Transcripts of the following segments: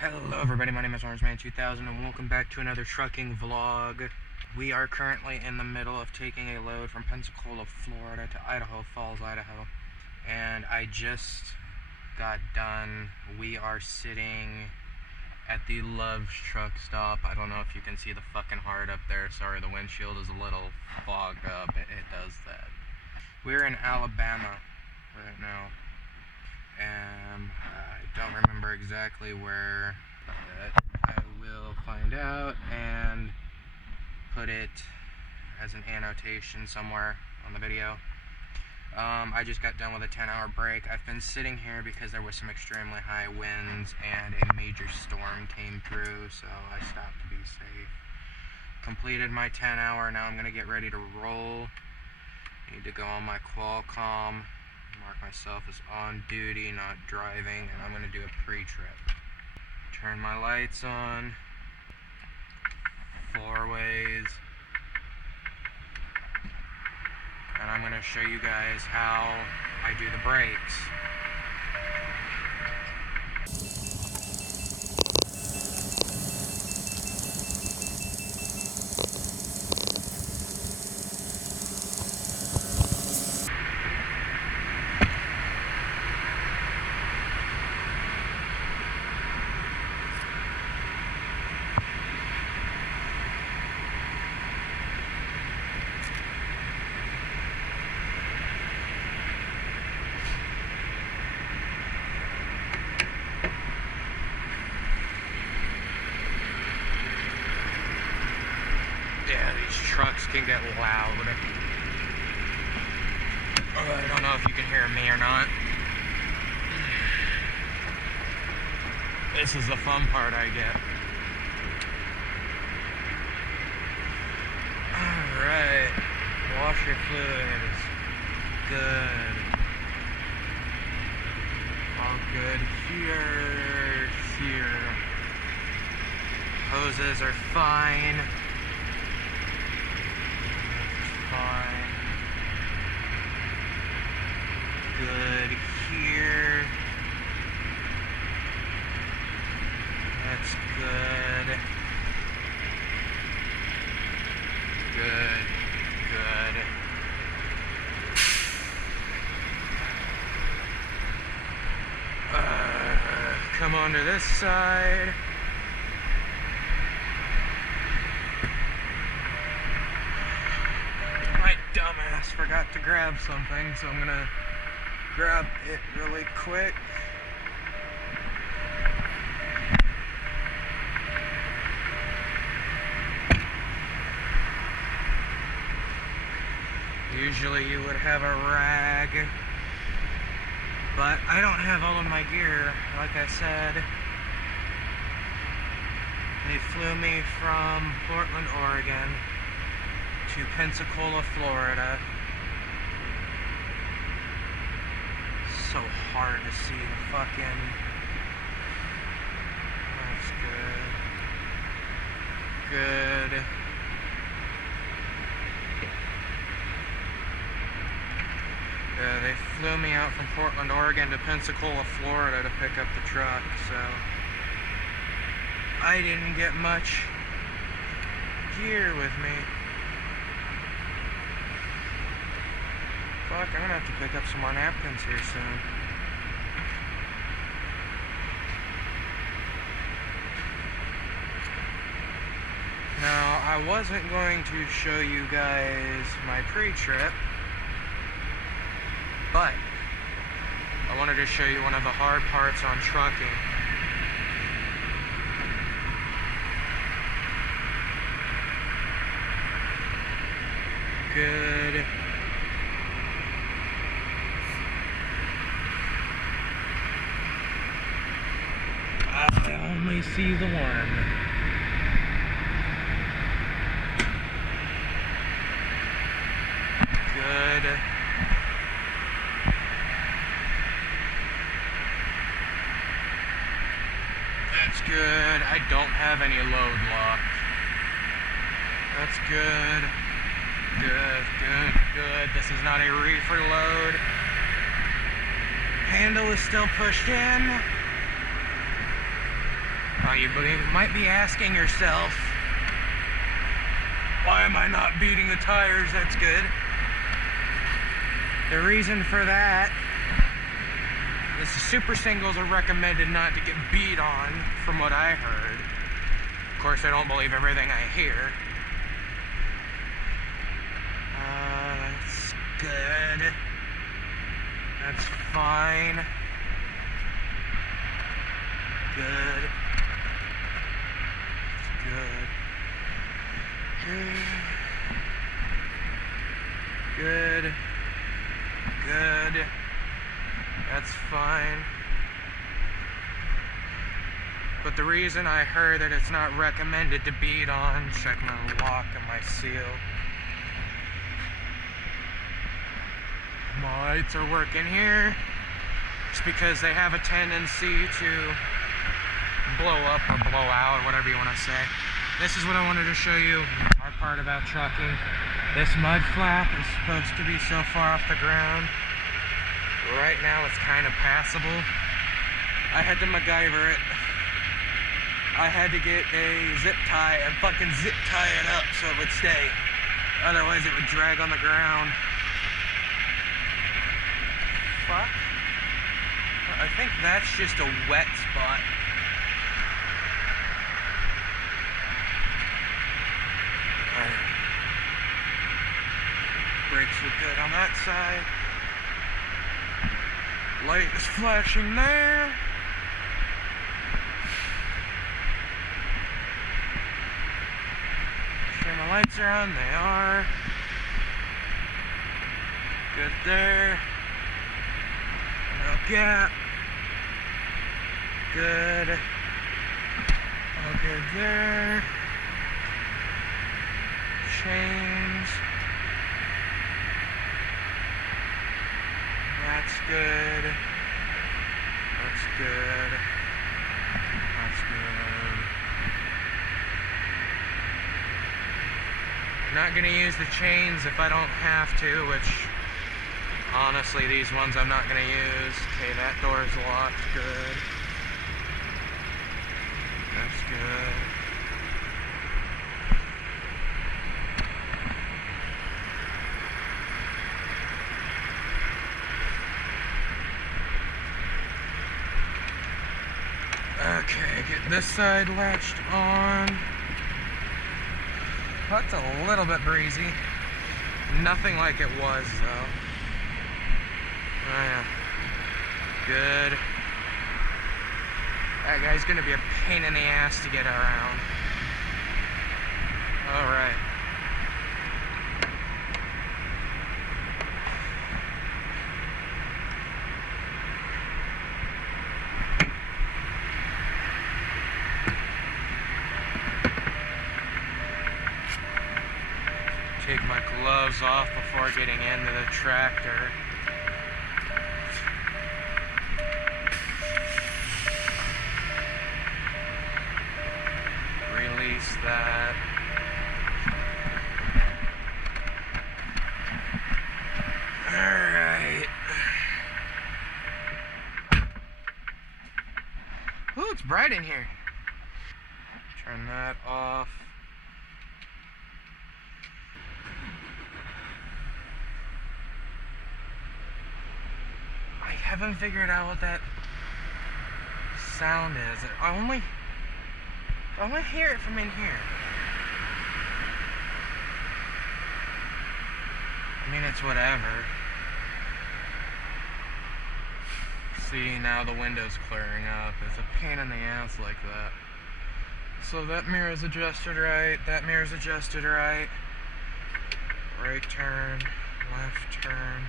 Hello everybody, my name is OrangeMan2000 and welcome back to another trucking vlog. We are currently in the middle of taking a load from Pensacola, Florida to Idaho Falls, Idaho. And I just got done. We are sitting at the Love's truck stop. I don't know if you can see the fucking heart up there. Sorry, the windshield is a little fogged up. It does that. We're in Alabama right now. I don't remember exactly where, but I will find out and put it as an annotation somewhere on the video. I just got done with a 10-hour break. I've been sitting here because there was some extremely high winds and a major storm came through, so I stopped to be safe. Completed my 10-hour, now I'm going to get ready to roll. Need to go on my Qualcomm. Mark myself as on duty, not driving, and I'm going to do a pre-trip. Turn my lights on. Four-ways. And I'm going to show you guys how I do the brakes. Yeah, these trucks can get loud. I don't know if you can hear me or not. This is the fun part I get. Alright, washer fluid is good. All good here. Hoses are fine. Good here. That's good. Good. Come on to this side. My dumbass forgot to grab something, so I'm gonna grab it really quick. Usually you would have a rag, but I don't have all of my gear. Like I said, they flew me from Portland, Oregon to Pensacola, Florida. So hard to see the fucking... That's good. Good. They flew me out from Portland, Oregon to Pensacola, Florida to pick up the truck, so I didn't get much gear with me. Fuck, I'm gonna have to pick up some more napkins here soon. Now, I wasn't going to show you guys my pre-trip, but I wanted to show you one of the hard parts on trucking. Good. I only see the one. Good. That's good. I don't have any load lock. That's good. Good. This is not a reefer load. Handle is still pushed in. Now you might be asking yourself, why am I not beating the tires? That's good. The reason for that is the super singles are recommended not to get beat on, from what I heard. Of course, I don't believe everything I hear. That's good. That's fine. Good. That's good. Good. Good. That's fine. But the reason I heard that it's not recommended to beat on, check my lock and my seal. My lights are working here. It's because they have a tendency to blow up or blow out, or whatever you want to say. This is what I wanted to show you, our part about trucking. This mud flap is supposed to be so far off the ground. Right now it's kind of passable. I had to MacGyver it. I had to get a zip tie and fucking zip tie it up so it would stay. Otherwise it would drag on the ground. Fuck. I think that's just a wet spot. Alright. Brakes are good on that side. Light is flashing there. Sure my lights are on, they are. Good there. No gap. Good. All good there. Chains. That's good. That's good. That's good. I'm not gonna use the chains if I don't have to, which honestly these ones I'm not gonna use. Okay, that door's locked. Good. That's good. Okay, get this side latched on. That's a little bit breezy. Nothing like it was, though. Oh, yeah. Good. That guy's gonna be a pain in the ass to get around. Alright. Take my gloves off before getting into the tractor. Release that. Alright. Ooh, it's bright in here. Turn that off. I haven't figured out what that sound is. I only hear it from in here. I mean, it's whatever. See, now the window's clearing up. It's a pain in the ass like that. So that mirror's adjusted right, that mirror's adjusted right. Right turn, left turn,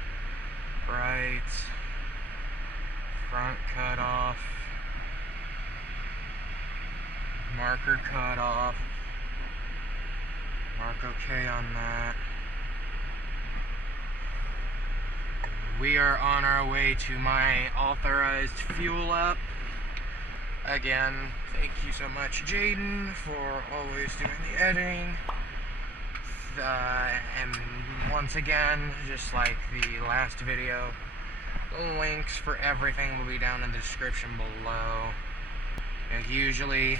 right. Front cut off. Marker cut off. Mark OK on that. We are on our way to my authorized fuel up. Again, thank you so much, Jaden, for always doing the editing. And once again, just like the last video, the links for everything will be down in the description below. And usually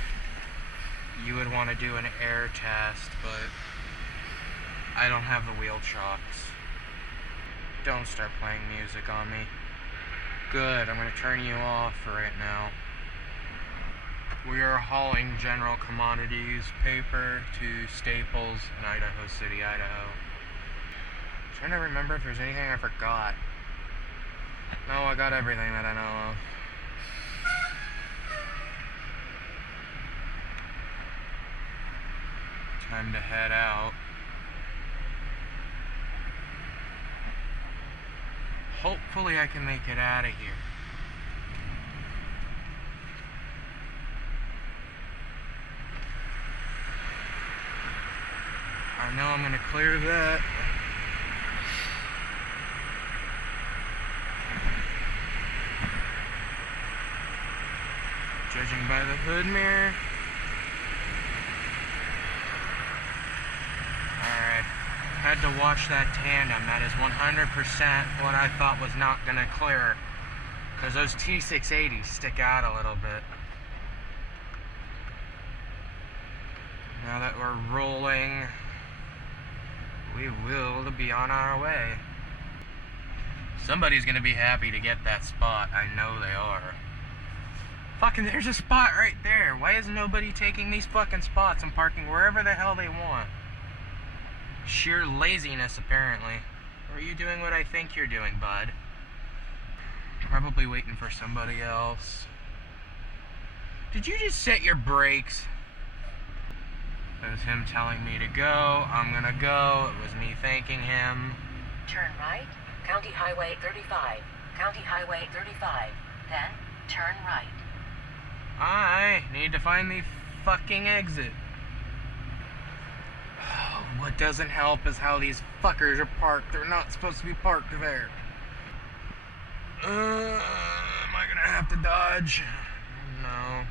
you would want to do an air test, but I don't have the wheel chocks. Don't start playing music on me. Good, I'm going to turn you off for right now. We are hauling general commodities, paper, to Staples in Idaho City, Idaho. I'm trying to remember if there's anything I forgot. No, I got everything that I know of. Time to head out. Hopefully I can make it out of here. I know I'm gonna clear that. Judging by the hood mirror. Alright. Had to watch that tandem. That is 100% what I thought was not gonna clear. Because those T680s stick out a little bit. Now that we're rolling, we will be on our way. Somebody's gonna be happy to get that spot. I know they are. Fucking, there's a spot right there. Why is nobody taking these fucking spots and parking wherever the hell they want? Sheer laziness, apparently. Or are you doing what I think you're doing, bud? Probably waiting for somebody else. Did you just set your brakes? That was him telling me to go. I'm gonna go. It was me thanking him. Turn right, County Highway 35. County Highway 35. Then, turn right. I need to find the fucking exit. What doesn't help is how these fuckers are parked. They're not supposed to be parked there. Am I gonna have to dodge? No.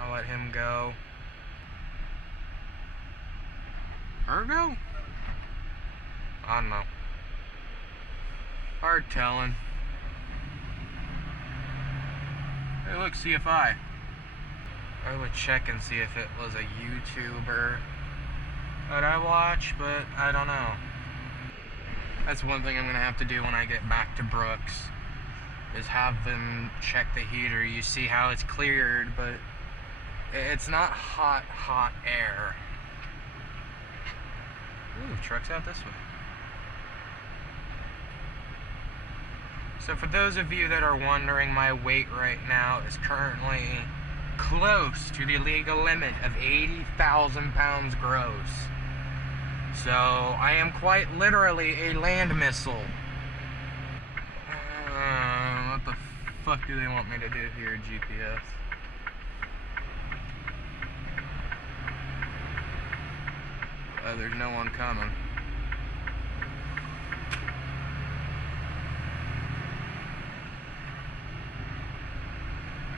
I'll let him go. Her go? I don't know. Hard telling. Hey, look, CFI. I would check and see if it was a YouTuber that I watch, but I don't know. That's one thing I'm gonna have to do when I get back to Brooks, is have them check the heater. You see how it's cleared, but it's not hot air. Ooh, truck's out this way. So for those of you that are wondering, my weight right now is currently close to the legal limit of 80,000 pounds gross. So I am quite literally a land missile. What the fuck do they want me to do here, GPS? There's no one coming.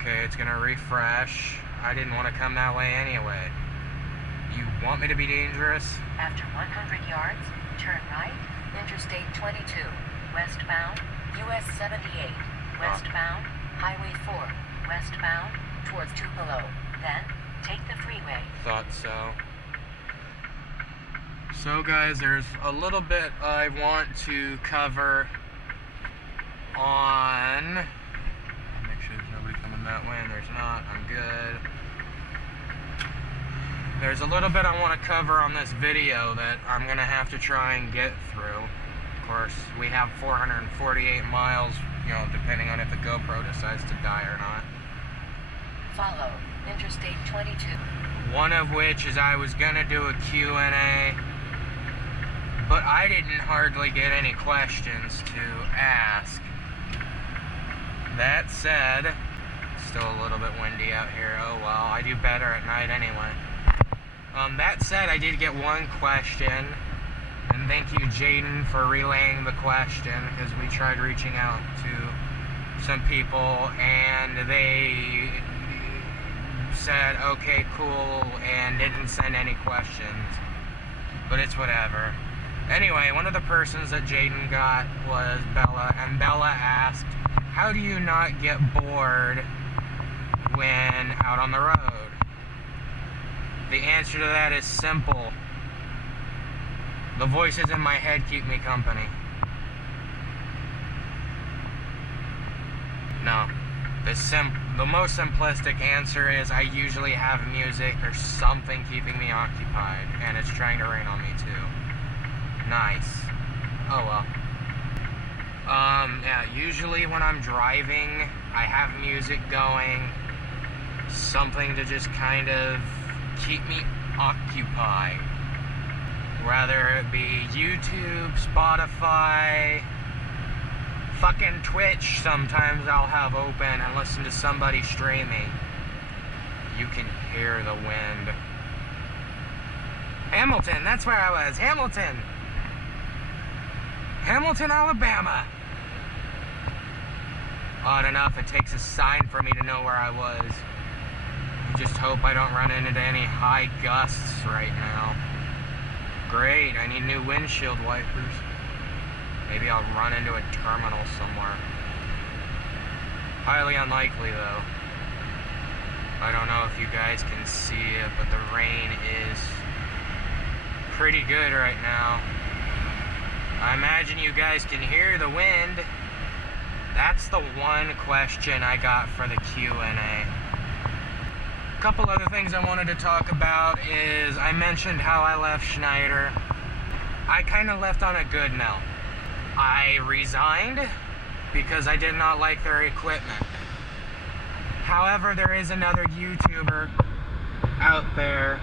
Okay, it's gonna refresh. I didn't want to come that way anyway. You want me to be dangerous? After 100 yards, turn right, Interstate 22, westbound, US 78, westbound, Highway 4, westbound, towards Tupelo. Then, take the freeway. Thought so. So guys, there's a little bit I want to cover on... Make sure there's nobody coming that way, and there's not. I'm good. There's a little bit I want to cover on this video that I'm going to have to try and get through. Of course, we have 448 miles, you know, depending on if the GoPro decides to die or not. Follow Interstate 22. One of which is I was going to do a Q&A, but I didn't hardly get any questions to ask. That said, still a little bit windy out here. Oh well, I do better at night anyway. That said, I did get one question, and thank you, Jaden, for relaying the question, because we tried reaching out to some people, and they said, okay, cool, and didn't send any questions, but it's whatever. Anyway, one of the persons that Jaden got was Bella, and Bella asked, how do you not get bored when out on the road? The answer to that is simple. The voices in my head keep me company. No. The most simplistic answer is I usually have music or something keeping me occupied, and it's trying to rain on me too. Nice. Oh well. Yeah, usually when I'm driving, I have music going, something to just kind of keep me occupied. Whether it be YouTube, Spotify, fucking Twitch, sometimes I'll have open and listen to somebody streaming. You can hear the wind. Hamilton, that's where I was. Hamilton, Alabama. Odd enough, it takes a sign for me to know where I was. I just hope I don't run into any high gusts right now. Great, I need new windshield wipers. Maybe I'll run into a terminal somewhere. Highly unlikely though. I don't know if you guys can see it, but the rain is pretty good right now. I imagine you guys can hear the wind. That's the one question I got for the Q&A. A couple other things I wanted to talk about is I mentioned how I left Schneider. I kind of left on a good note. I resigned because I did not like their equipment. However, there is another YouTuber out there.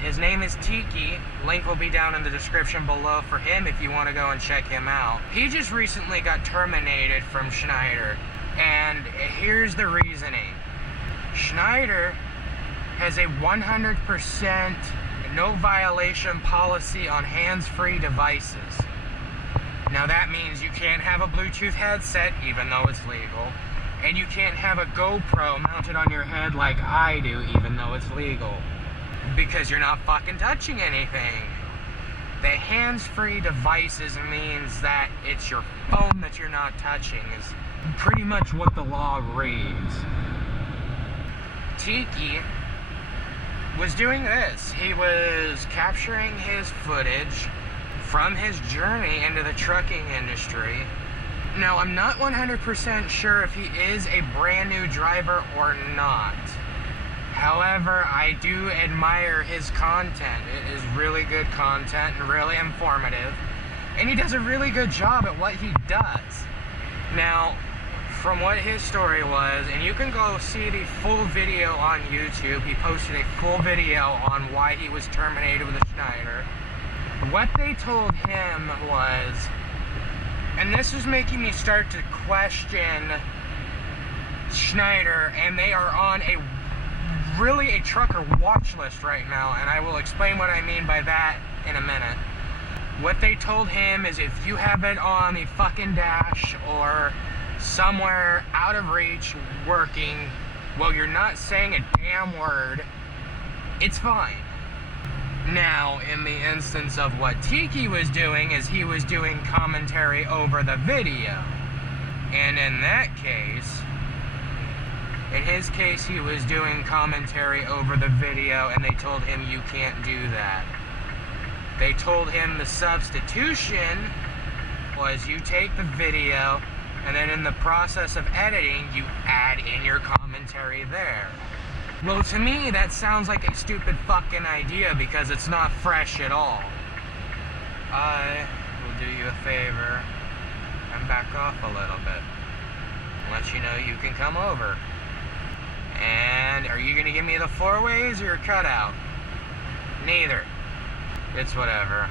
His name is Tiki. Link will be down in the description below for him if you want to go and check him out. He just recently got terminated from Schneider, and here's the reasoning. Schneider has a 100% no violation policy on hands-free devices. Now that means you can't have a Bluetooth headset, even though it's legal, and you can't have a GoPro mounted on your head like I do, even though it's legal, because you're not fucking touching anything. The hands-free devices means that it's your phone that you're not touching, is pretty much what the law reads. Tiki was doing this. He was capturing his footage from his journey into the trucking industry. Now, I'm not 100% sure if he is a brand new driver or not. However, I do admire his content. It is really good content and really informative. And he does a really good job at what he does. Now, from what his story was, and you can go see the full video on YouTube. He posted a full video on why he was terminated with Schneider. What they told him was, and this is making me start to question Schneider, and they are on a trucker watch list right now, and I will explain what I mean by that in a minute. What they told him is if you have it on the fucking dash or somewhere out of reach working, well, you're not saying a damn word, it's fine. Now, in the instance of what Tiki was doing, is he was doing commentary over the video. And in that case, in his case, he was doing commentary over the video, and they told him you can't do that. They told him the substitution was you take the video, and then in the process of editing, you add in your commentary there. Well, to me, that sounds like a stupid fucking idea because it's not fresh at all. I will do you a favor and back off a little bit. Let you know you can come over. And are you going to give me the 4-ways or your cutout? Neither. It's whatever.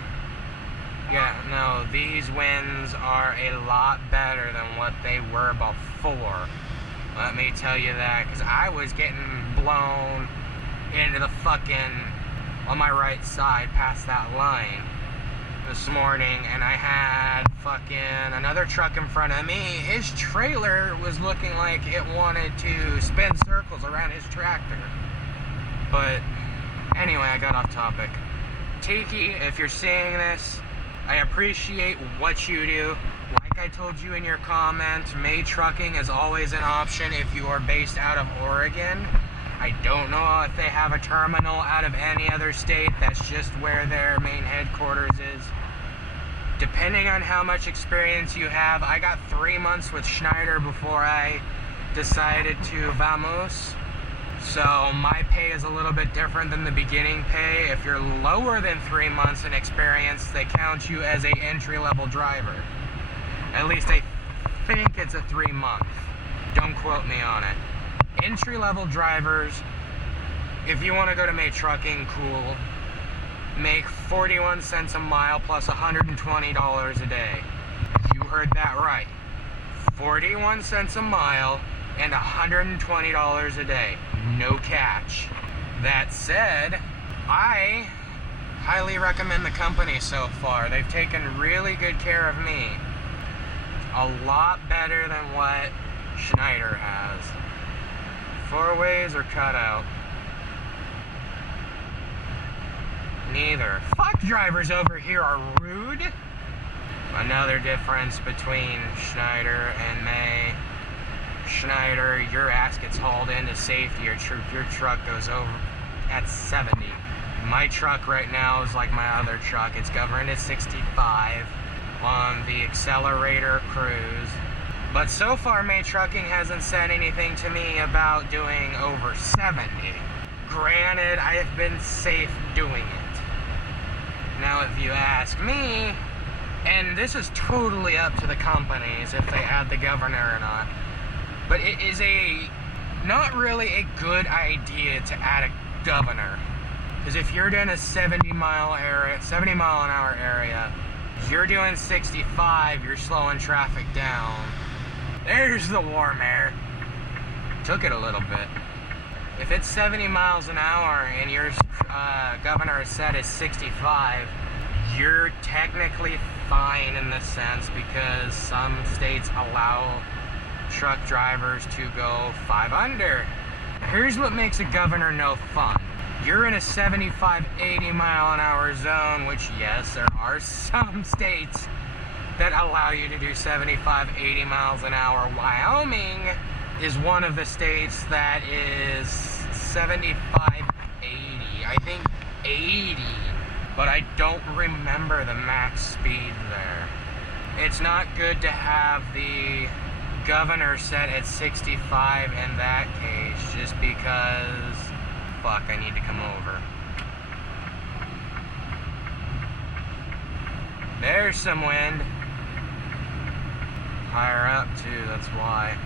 Yeah, no, these winds are a lot better than what they were before. Let me tell you that, because I was getting blown into the fucking, on my right side, past that line this morning, and I had fucking another truck in front of me. His trailer was looking like it wanted to spin circles around his tractor. But anyway, I got off topic. Tiki, if you're seeing this, I appreciate what you do. Like like I told you in your comment, May Trucking is always an option if you are based out of Oregon. I don't know if they have a terminal out of any other state. That's just where their main headquarters is. Depending on how much experience you have, I got 3 months with Schneider before I decided to vamos. So my pay is a little bit different than the beginning pay. If you're lower than 3 months in experience, they count you as a entry-level driver. At least I think it's a 3 month. Don't quote me on it. Entry-level drivers, if you want to go to May Trucking, cool. Make 41 cents a mile plus $120 a day. You heard that right. 41 cents a mile and $120 a day. No catch. That said, I highly recommend the company so far. They've taken really good care of me. A lot better than what Schneider has. 4 ways or cut out? Neither. Fuck, drivers over here are rude. Another difference between Schneider and May. Schneider, your ass gets hauled into safety, your truck goes over at 70. My truck right now is like my other truck. It's governed at 65 on the accelerator cruise. But so far, May Trucking hasn't said anything to me about doing over 70. Granted, I have been safe doing it. Now, if you ask me, and this is totally up to the companies if they add the governor or not, but it is not really a good idea to add a governor. Because if you're doing a 70 mile an hour area, you're doing 65, you're slowing traffic down. There's the warm air. Took it a little bit. If it's 70 miles an hour and your governor is set as 65, you're technically fine in the sense because some states allow truck drivers to go 5 under. Here's what makes a governor no fun. You're in a 75, 80 mile an hour zone, which yes, there are some states that allow you to do 75, 80 miles an hour. Wyoming is one of the states that is 75, 80. I think 80, but I don't remember the max speed there. It's not good to have the governor set at 65 in that case, just because, fuck, I need to come over. There's some wind. Higher up too, that's why.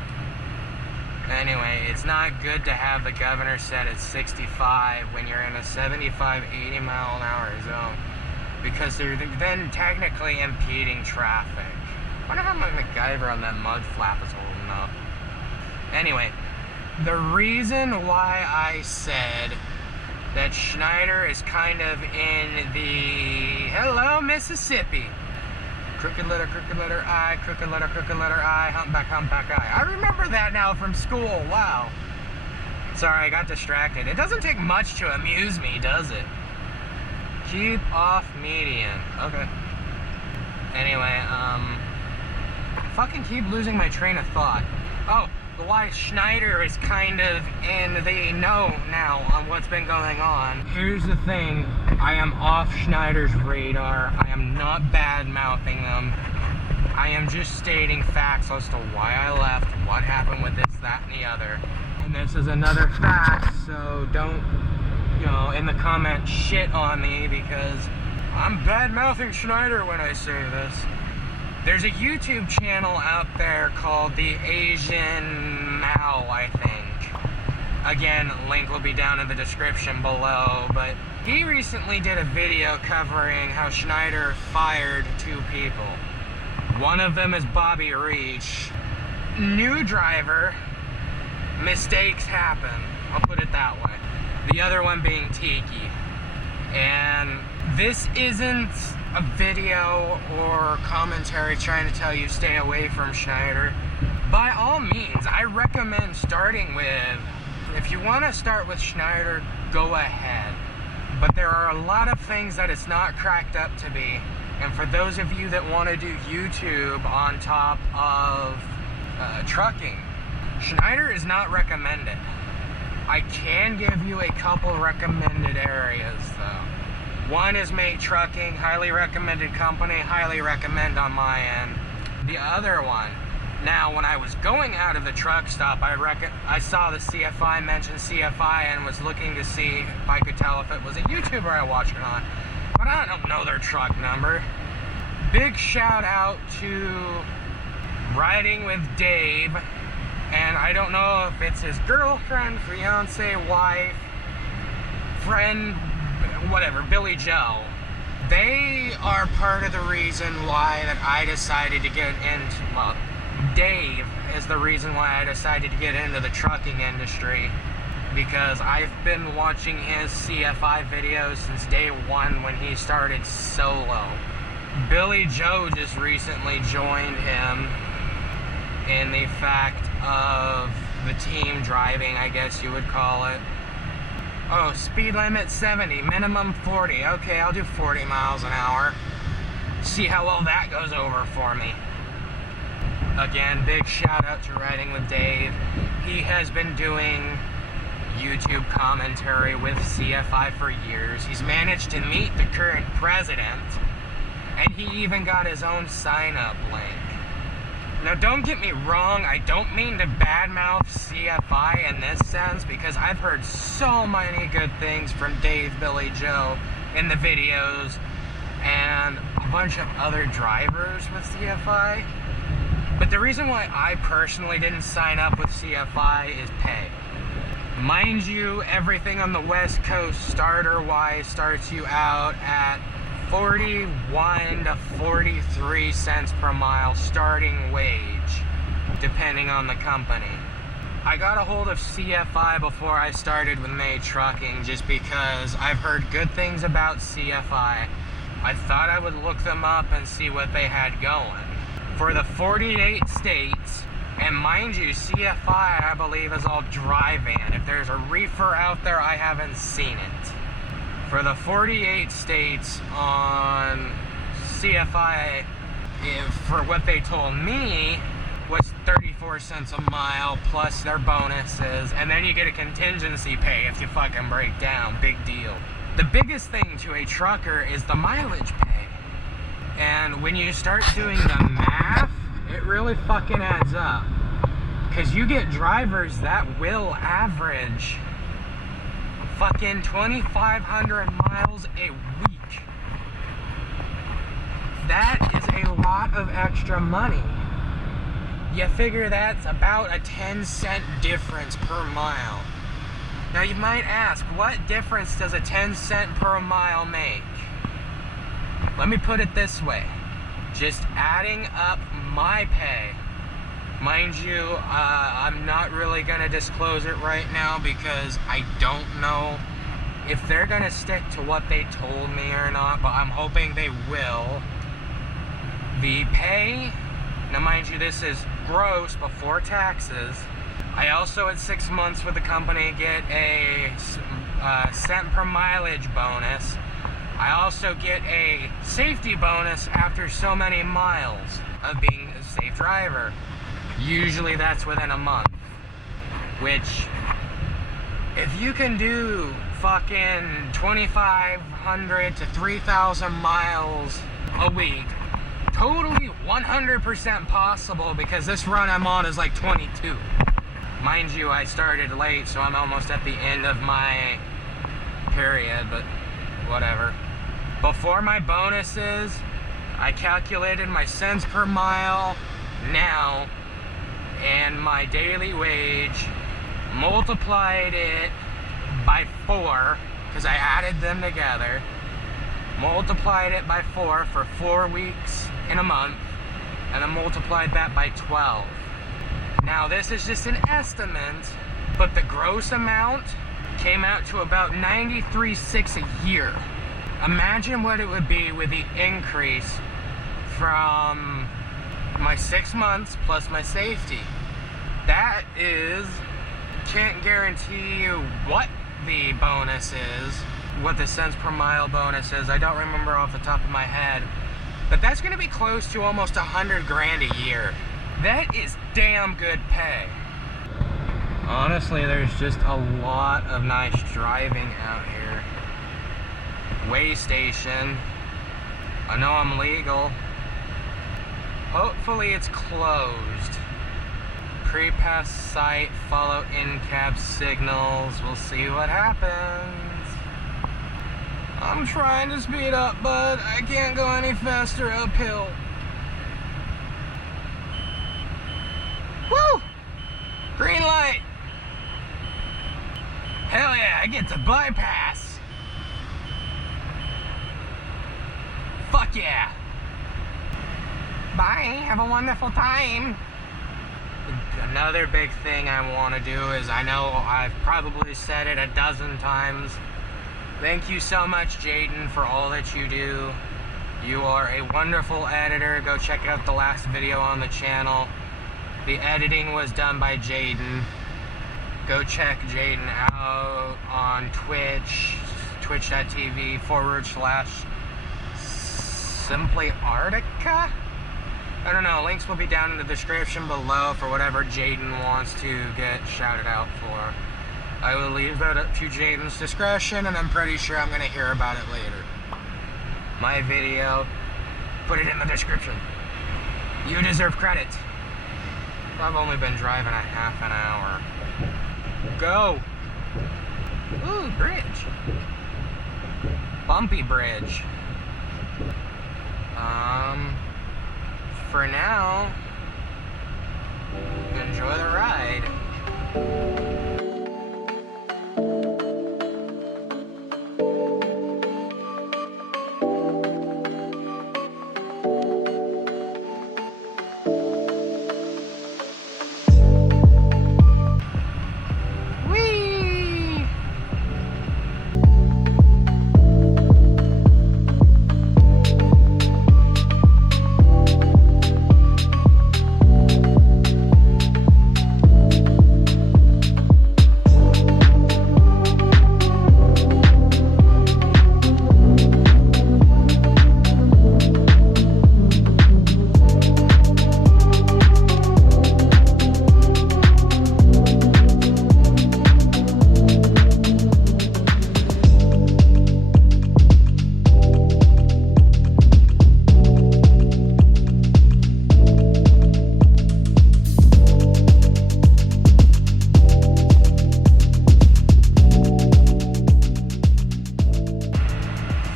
Anyway, it's not good to have the governor set at 65 when you're in a 75, 80 mile an hour zone, because they're then technically impeding traffic. I wonder how my MacGyver on that mud flap is holding up. Anyway, the reason why I said that Schneider is kind of in the hello Mississippi. Crooked letter I, crooked letter I, humpback I. I remember that now from school, wow. Sorry, I got distracted. It doesn't take much to amuse me, does it? Keep off median. Okay. Anyway, fucking keep losing my train of thought. Oh, why Schneider is kind of in the know now on what's been going on. Here's the thing, I am off Schneider's radar. I am not bad-mouthing them. I am just stating facts as to why I left, what happened with this, that, and the other. And this is another fact, so don't, in the comments shit on me because I'm bad-mouthing Schneider when I say this. There's a YouTube channel out there called The Asian Mao, I think. Again, link will be down in the description below, but he recently did a video covering how Schneider fired 2 people. One of them is Bobby Reach. New driver, mistakes happen, I'll put it that way. The other one being Tiki. And this isn't a video or commentary trying to tell you stay away from Schneider. By all means, I recommend starting with, if you want to start with Schneider, go ahead. But there are a lot of things that it's not cracked up to be And for those of you that want to do YouTube on top of trucking, Schneider is not recommended. I can give you a couple recommended areas though. One is Mate Trucking, highly recommended company, highly recommend on my end. The other one, now when I was going out of the truck stop, I saw the CFI mention CFI and was looking to see if I could tell if it was a YouTuber I watched or not. But I don't know their truck number. Big shout out to Riding with Dave, and I don't know if it's his girlfriend, fiance, wife, friend, whatever, Billy Joe. They are part of the reason why that I decided to get into, well, Dave is the reason why I decided to get into the trucking industry, because I've been watching his CFI videos since day one when he started solo. Billy Joe just recently joined him in the fact of the team driving, I guess you would call it. Oh, speed limit 70, minimum 40. Okay, I'll do 40 miles an hour. See how well that goes over for me. Again, big shout out to Riding with Dave. He has been doing YouTube commentary with CFI for years. He's managed to meet the current president, and he even got his own sign-up link. Now, don't get me wrong, I don't mean to badmouth CFI in this sense, because I've heard so many good things from Dave, Billy Joe in the videos, and a bunch of other drivers with CFI. But the reason why I personally didn't sign up with CFI is pay. Mind you, everything on the West Coast starter-wise starts you out at 41 to 43 cents per mile starting wage, depending on the company. I got a hold of CFI before I started with Mate Trucking just because I've heard good things about CFI. I thought I would look them up and see what they had going. For the 48 states, and mind you, CFI I believe is all dry van. If there's a reefer out there, I haven't seen it. For the 48 states on CFI, for what they told me, was 34 cents a mile plus their bonuses, and then you get a contingency pay if you fucking break down. Big deal. The biggest thing to a trucker is the mileage pay. And when you start doing the math, it really fucking adds up. Because you get drivers that will average fucking 2,500 miles a week. That is a lot of extra money. You figure that's about a 10-cent difference per mile. Now you might ask, what difference does a 10-cent per mile make? Let me put it this way. Just adding up my pay. Mind you, I'm not really going to disclose it right now because I don't know if they're going to stick to what they told me or not, but I'm hoping they will. The pay, now mind you, this is gross before taxes. I also, at 6 months with the company, get a cent per mileage bonus. I also get a safety bonus after so many miles of being a safe driver. Usually that's within a month. Which, if you can do fucking 2,500 to 3,000 miles a week, totally 100% possible, because this run I'm on is like 22. Mind you, I started late, so I'm almost at the end of my period, but whatever. Before my bonuses, I calculated my cents per mile now and my daily wage, multiplied it by 4, because I added them together, multiplied it by 4 for 4 weeks in a month, and then multiplied that by 12. Now this is just an estimate, but the gross amount came out to about $93,600 a year. Imagine what it would be with the increase from my 6 months plus my safety. That is, can't guarantee you what the bonus is, what the cents per mile bonus is. I don't remember off the top of my head, But that's gonna be close to almost 100 grand a year. That is damn good pay. Honestly, there's just a lot of nice driving out here. Way station. I know I'm legal. Hopefully it's closed. Pre-pass site, follow in-cab signals. We'll see what happens. I'm trying to speed up, but I can't go any faster uphill. Woo! Green light! Hell yeah, I get to bypass! Fuck yeah! Bye, have a wonderful time! Another big thing I want to do is, I know I've probably said it a dozen times, thank you so much, Jaden, for all that you do. You are a wonderful editor. Go check out the last video on the channel. The editing was done by Jaden. Go check Jaden out on Twitch, twitch.tv/SimplyArtica. I don't know, links will be down in the description below for whatever Jaden wants to get shouted out for. I will leave that up to Jaden's discretion, and I'm pretty sure I'm going to hear about it later. My video, put it in the description. You deserve credit. I've only been driving a half an hour. Go! Ooh, bridge. Bumpy bridge. For now, enjoy the ride.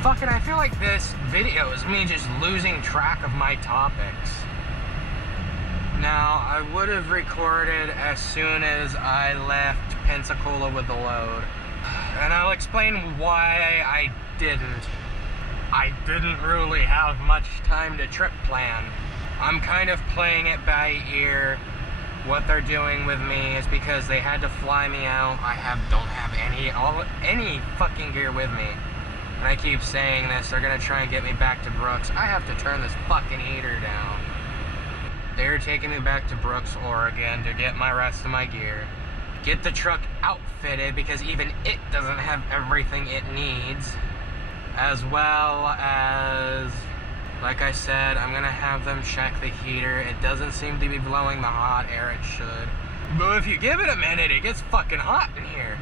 Fucking, I feel like this video is me just losing track of my topics. Now, I would have recorded as soon as I left Pensacola with the load. And I'll explain why I didn't. I didn't really have much time to trip plan. I'm kind of playing it by ear. What they're doing with me is because they had to fly me out. I don't have any fucking gear with me. And I keep saying this, they're gonna try and get me back to Brooks. I have to turn this fucking heater down. They're taking me back to Brooks, Oregon to get my rest of my gear. Get the truck outfitted because even it doesn't have everything it needs. As well as, like I said, I'm gonna have them check the heater. It doesn't seem to be blowing the hot air it should. But if you give it a minute, it gets fucking hot in here.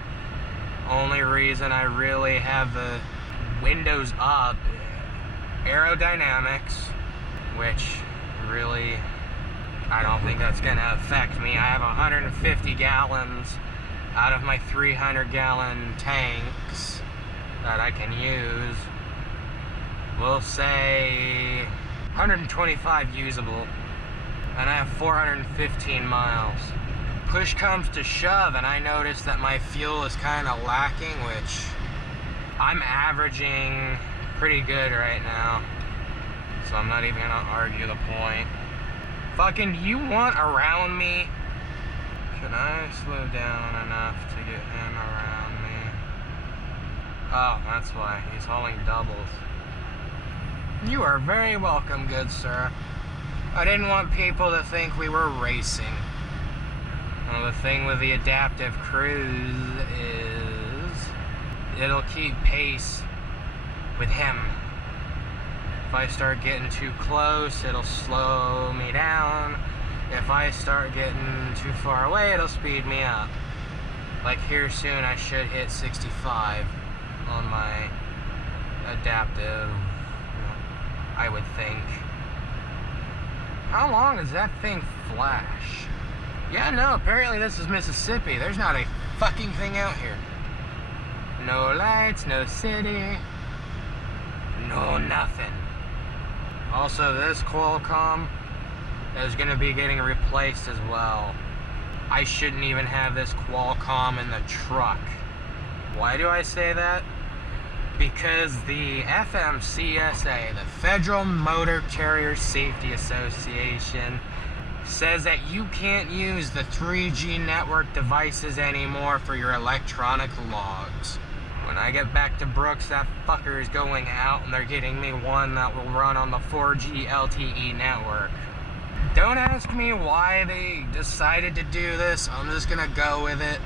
Only reason I really have the windows up, aerodynamics, which really, I don't think that's gonna affect me. I have 150 gallons out of my 300-gallon tanks that I can use. We'll say 125 usable, and I have 415 miles. Push comes to shove, and I notice that my fuel is kind of lacking, which I'm averaging pretty good right now, so I'm not even gonna argue the point. Fucking, you want around me? Can I slow down enough to get him around me? Oh, that's why. He's hauling doubles. You are very welcome, good sir. I didn't want people to think we were racing. Well, the thing with the adaptive cruise is it'll keep pace with him If I start getting too close, it'll slow me down. If I start getting too far away, it'll speed me up. Like here soon, I should hit 65 on my adaptive, I would think. How long does that thing flash? Yeah, no, apparently this is Mississippi. There's not a fucking thing out here. No lights, no city, no nothing. Also, this Qualcomm is going to be getting replaced as well. I shouldn't even have this Qualcomm in the truck. Why do I say that? Because the FMCSA, the Federal Motor Carrier Safety Association, says that you can't use the 3G network devices anymore for your electronic logs. When I get back to Brooks, that fucker is going out and they're getting me one that will run on the 4G LTE network. Don't ask me why they decided to do this, I'm just gonna go with it.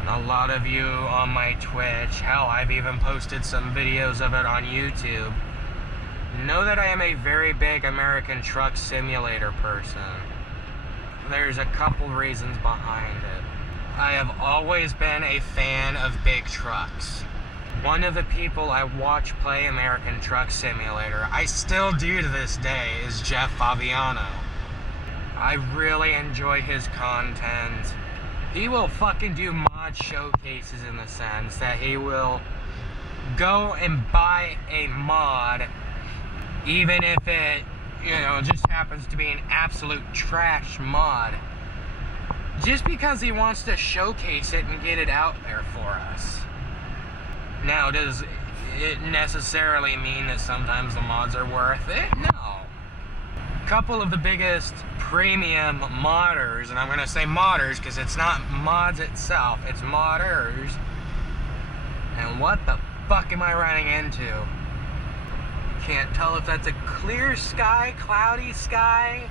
And a lot of you on my Twitch, hell, I've even posted some videos of it on YouTube, know that I am a very big American Truck Simulator person. There's a couple reasons behind it. I have always been a fan of big trucks. One of the people I watch play American Truck Simulator, I still do to this day, is Jeff Favignano. I really enjoy his content. He will fucking do mod showcases in the sense that he will go and buy a mod, even if it, just happens to be an absolute trash mod, just because he wants to showcase it and get it out there for us. Now, does it necessarily mean that sometimes the mods are worth it? No. A couple of the biggest premium modders, and I'm going to say modders because it's not mods itself, it's modders. And what the fuck am I running into? Can't tell if that's a clear sky, cloudy sky,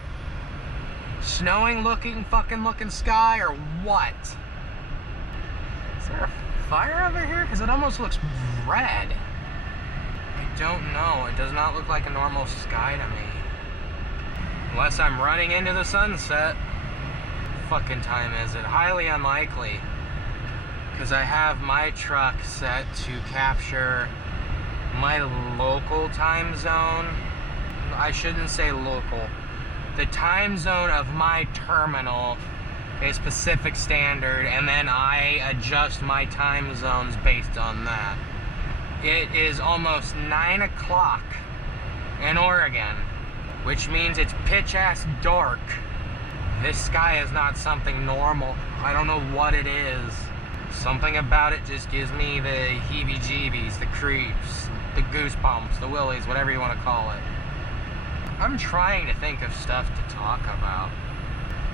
snowing looking sky, or what? Is there a fire over here? Because it almost looks red. I don't know. It does not look like a normal sky to me. Unless I'm running into the sunset. What fucking time is it? Highly unlikely. Because I have my truck set to capture my local time zone. I shouldn't say local. The time zone of my terminal is Pacific Standard, and then I adjust my time zones based on that. It is almost 9 o'clock in Oregon, which means it's pitch-ass dark. This sky is not something normal. I don't know what it is. Something about it just gives me the heebie-jeebies, the creeps, the goosebumps, the willies, whatever you want to call it. I'm trying to think of stuff to talk about.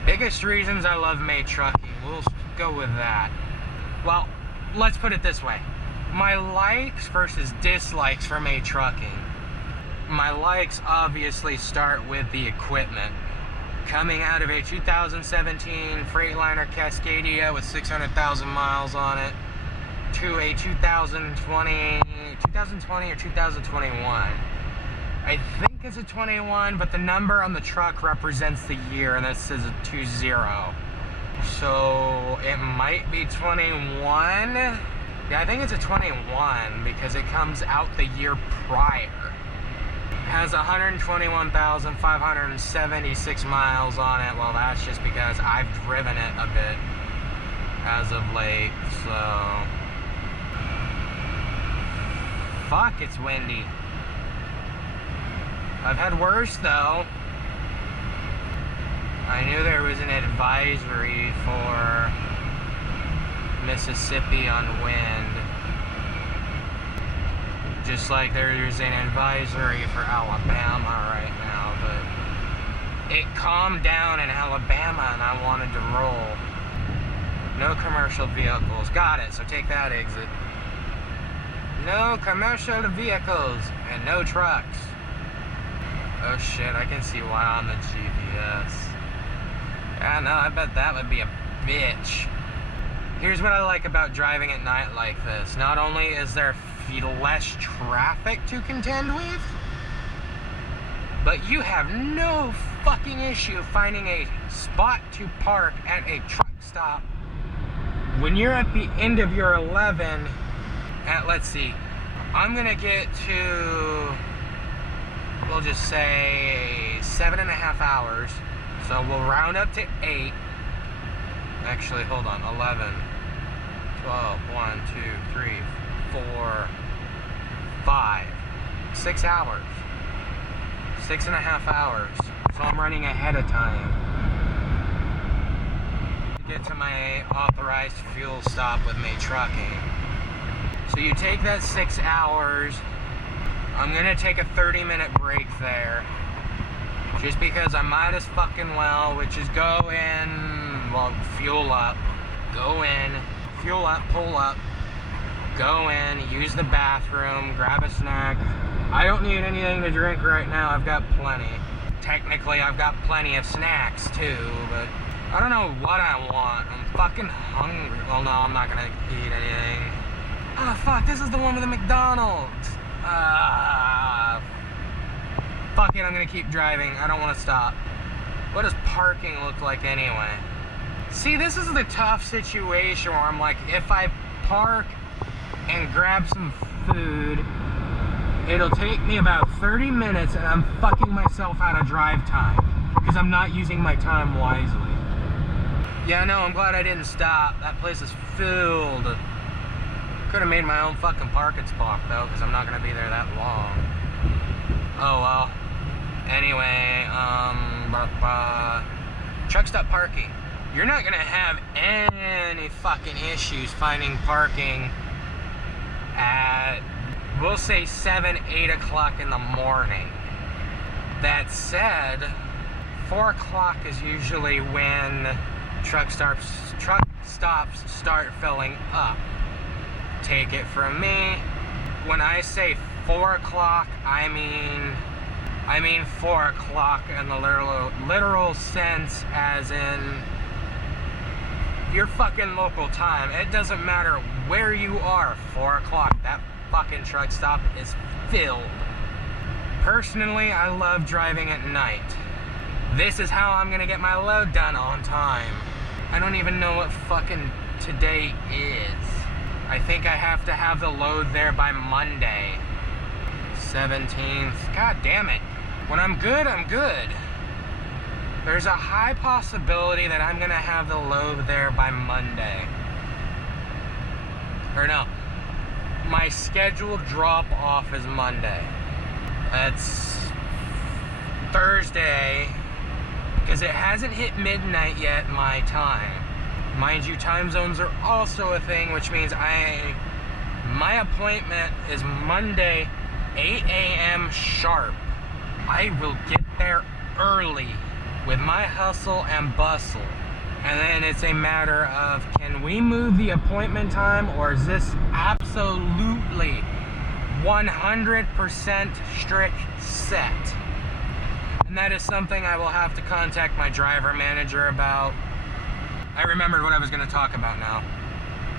Biggest reasons I love May trucking, we'll go with that. Well, let's put it this way. My likes versus dislikes for May trucking. My likes obviously start with the equipment. Coming out of a 2017 Freightliner Cascadia with 600,000 miles on it to a 2020 or 2021. I think it's a 21, but the number on the truck represents the year, and this is a 20. So it might be 21. Yeah, I think it's a 21 because it comes out the year prior. It has 121,576 miles on it. Well, that's just because I've driven it a bit as of late, so... Fuck, it's windy. I've had worse, though. I knew there was an advisory for Mississippi on wind. Just like there's an advisory for Alabama right now, but it calmed down in Alabama and I wanted to roll. No commercial vehicles. Got it, so take that exit. No commercial vehicles and no trucks. Oh shit, I can see why on the GPS. Yeah, no, I bet that would be a bitch. Here's what I like about driving at night like this. Not only is there less traffic to contend with, but you have no fucking issue finding a spot to park at a truck stop when you're at the end of your 11 at, let's see, I'm gonna get to, we'll just say 7.5 hours. So we'll round up to 8. Actually, hold on, 11, 12, 1, 2, 3, 4, 5, 6 hours. 6.5 hours. So I'm running ahead of time to get to my authorized fuel stop with May Trucking. So you take that 6 hours. I'm gonna take a 30-minute break there, just because I might as fucking well, which is go in, well, fuel up, go in, fuel up, pull up, go in, use the bathroom, grab a snack. I don't need anything to drink right now, I've got plenty. Technically, I've got plenty of snacks too, but I don't know what I want. I'm fucking hungry. Well, no, I'm not gonna eat anything. Oh, fuck, this is the one with the McDonald's. Fuck it, I'm gonna keep driving. I don't want to stop. What does parking look like anyway? See, this is the tough situation where I'm like, if I park and grab some food, it'll take me about 30 minutes and I'm fucking myself out of drive time because I'm not using my time wisely. Yeah, no, I'm glad I didn't stop. That place is filled. Could have made my own fucking parking spot though, because I'm not gonna be there that long. Oh well. Anyway, truck stop parking. You're not gonna have any fucking issues finding parking at, we'll say 7, 8 o'clock in the morning. That said, 4 o'clock is usually when truck stops start filling up. Take it from me, when I say 4 o'clock, I mean 4 o'clock in the literal sense, as in your fucking local time. It doesn't matter where you are, 4 o'clock, that fucking truck stop is filled. Personally, I love driving at night. This is how I'm gonna get my load done on time. I don't even know what fucking today is. I think I have to have the load there by Monday, 17th. God damn it. When I'm good, I'm good. There's a high possibility that I'm gonna have the load there by Monday. Or no, my scheduled drop off is Monday. That's Thursday, because it hasn't hit midnight yet my time. Mind you, time zones are also a thing, which means my appointment is Monday, 8 a.m. sharp. I will get there early with my hustle and bustle. And then it's a matter of, can we move the appointment time, or is this absolutely 100% strict set? And that is something I will have to contact my driver manager about. I remembered what I was going to talk about now.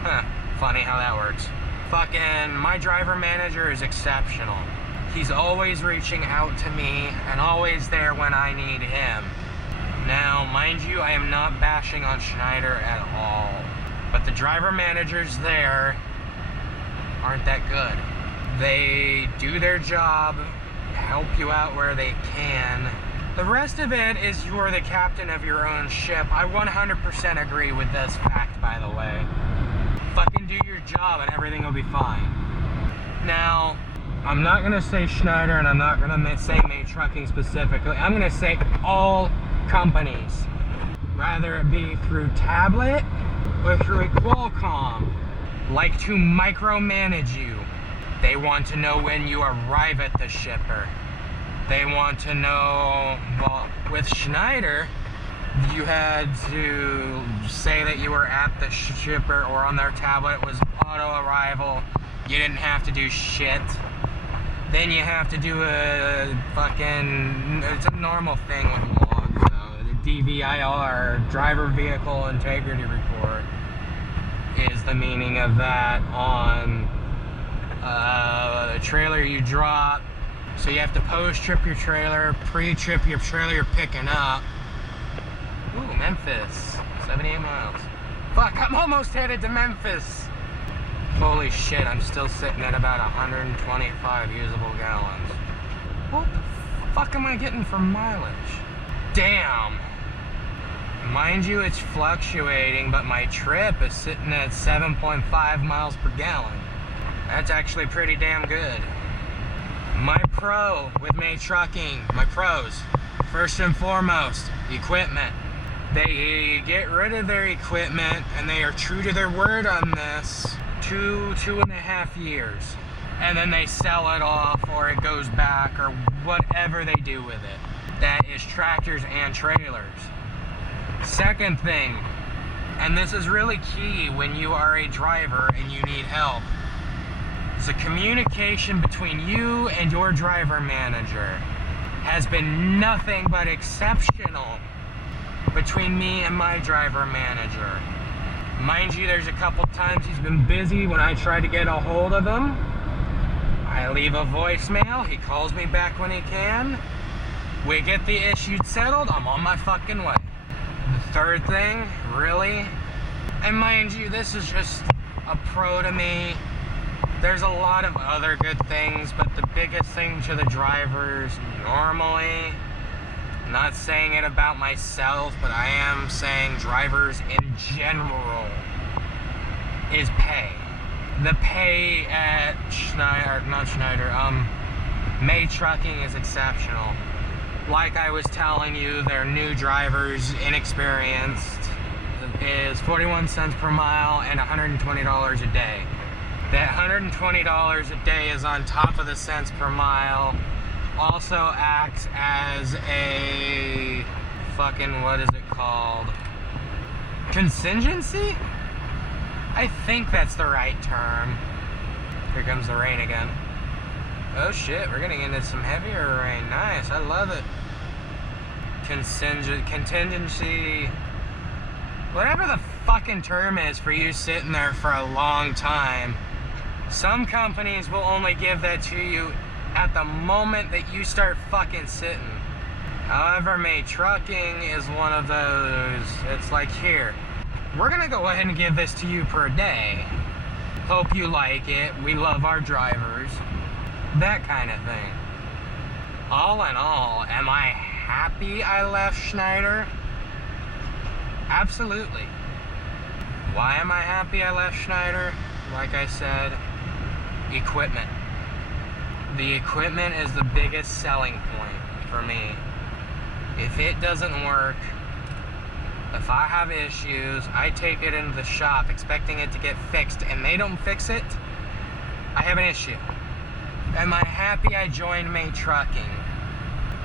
Huh, funny how that works. Fucking, my driver manager is exceptional. He's always reaching out to me and always there when I need him. Now, mind you, I am not bashing on Schneider at all, but the driver managers there aren't that good. They do their job, help you out where they can. The rest of it is you are the captain of your own ship. I 100% agree with this fact, by the way. Fucking do your job and everything will be fine. Now, I'm not going to say Schneider and I'm not going to say May Trucking specifically. I'm going to say all companies. Rather it be through tablet or through a Qualcomm. Like to micromanage you. They want to know when you arrive at the shipper. They want to know, well, with Schneider, you had to say that you were at the shipper, or on their tablet it was auto arrival. You didn't have to do shit. Then you have to do a fucking, it's a normal thing with logs though. The DVIR, driver vehicle integrity report, is the meaning of that on the trailer you drop. So you have to post-trip your trailer, pre-trip your trailer you're picking up. Ooh, Memphis, 78 miles. Fuck, I'm almost headed to Memphis. Holy shit, I'm still sitting at about 125 usable gallons. What the fuck am I getting for mileage? Damn. Mind you, it's fluctuating, but my trip is sitting at 7.5 miles per gallon. That's actually pretty damn good. My pro with May Trucking, my pros, first and foremost, equipment. They get rid of their equipment and they are true to their word on this 2.5 years. And then they sell it off or it goes back or whatever they do with it. That is tractors and trailers. Second thing, and this is really key when you are a driver and you need help, the communication between you and your driver manager has been nothing but exceptional between me and my driver manager. Mind you, there's a couple times he's been busy when I try to get a hold of him. I leave a voicemail, he calls me back when he can. We get the issue settled, I'm on my fucking way. The third thing, really, and mind you, this is just a pro to me. There's a lot of other good things, but the biggest thing to the drivers normally, not saying it about myself, but I am saying drivers in general, is pay. The pay at May Trucking is exceptional. Like I was telling you, their new drivers, inexperienced, is 41 cents per mile and $120 a day. That $120 a day is on top of the cents per mile. Also acts as a fucking, what is it called? Contingency? I think that's the right term. Here comes the rain again. Oh shit, we're getting into some heavier rain. Nice, I love it. Contingency, whatever the fucking term is for you sitting there for a long time. Some companies will only give that to you at the moment that you start fucking sitting. However, May Trucking is one of those, it's like, here, we're gonna go ahead and give this to you per day. Hope you like it, we love our drivers. That kind of thing. All in all, am I happy I left Schneider? Absolutely. Why am I happy I left Schneider? Like I said, equipment. The equipment is the biggest selling point for me. If it doesn't work, if I have issues, I take it into the shop expecting it to get fixed and they don't fix it, I have an issue. Am I happy I joined May Trucking?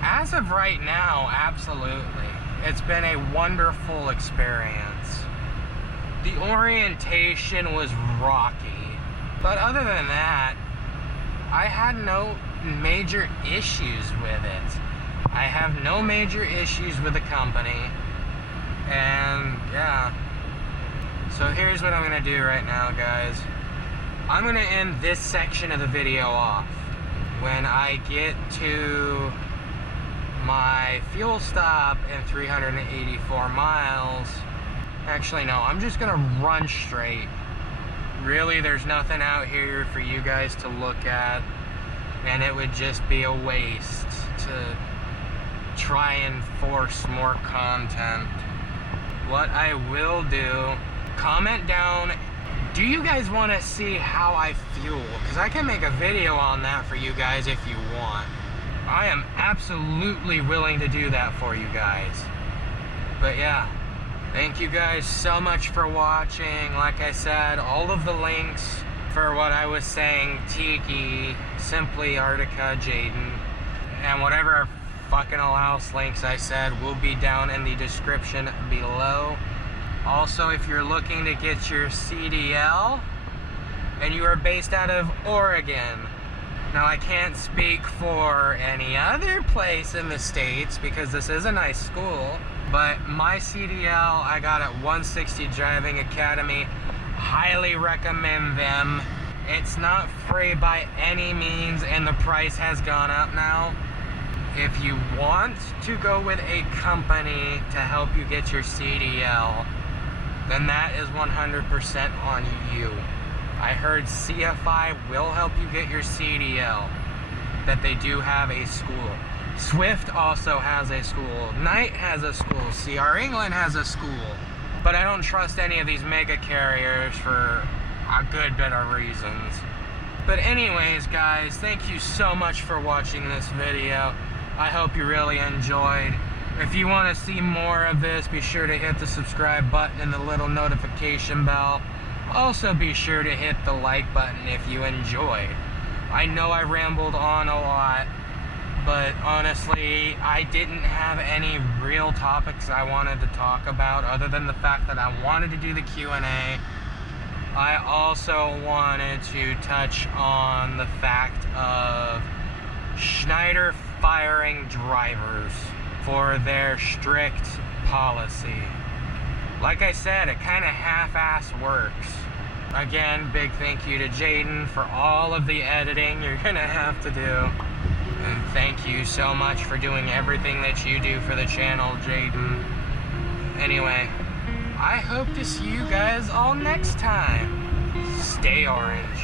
As of right now, absolutely. It's been a wonderful experience. The orientation was rocky, but other than that, I had no major issues with it. I have no major issues with the company, and yeah. So here's what I'm gonna do right now, guys. I'm gonna end this section of the video off. When I get to my fuel stop in 384 miles, actually no, I'm just gonna run straight. Really, there's nothing out here for you guys to look at, and it would just be a waste to try and force more content. What I will do, comment down, do you guys want to see how I fuel? Because I can make a video on that for you guys if you want. I am absolutely willing to do that for you guys. But yeah, thank you guys so much for watching. Like I said, all of the links for what I was saying, Tiki, SimplyArtica, Jaden, and whatever fucking else links I said will be down in the description below. Also, if you're looking to get your CDL and you are based out of Oregon, now I can't speak for any other place in the States because this is a nice school, but my CDL I got at 160 Driving Academy. Highly recommend them. It's not free by any means, and the price has gone up now. If you want to go with a company to help you get your CDL, then that is 100% on you. I heard CFI will help you get your CDL, that they do have a school. Swift also has a school. Knight has a school. CR England has a school. But I don't trust any of these mega carriers for a good bit of reasons. But anyways, guys, thank you so much for watching this video. I hope you really enjoyed. If you want to see more of this, be sure to hit the subscribe button and the little notification bell. Also be sure to hit the like button if you enjoyed. I know I rambled on a lot, but honestly, I didn't have any real topics I wanted to talk about other than the fact that I wanted to do the Q&A. I also wanted to touch on the fact of Schneider firing drivers for their strict policy. Like I said, it kind of half-ass works. Again, big thank you to Jaden for all of the editing you're gonna have to do. And thank you so much for doing everything that you do for the channel, Jaden. Anyway, I hope to see you guys all next time. Stay orange.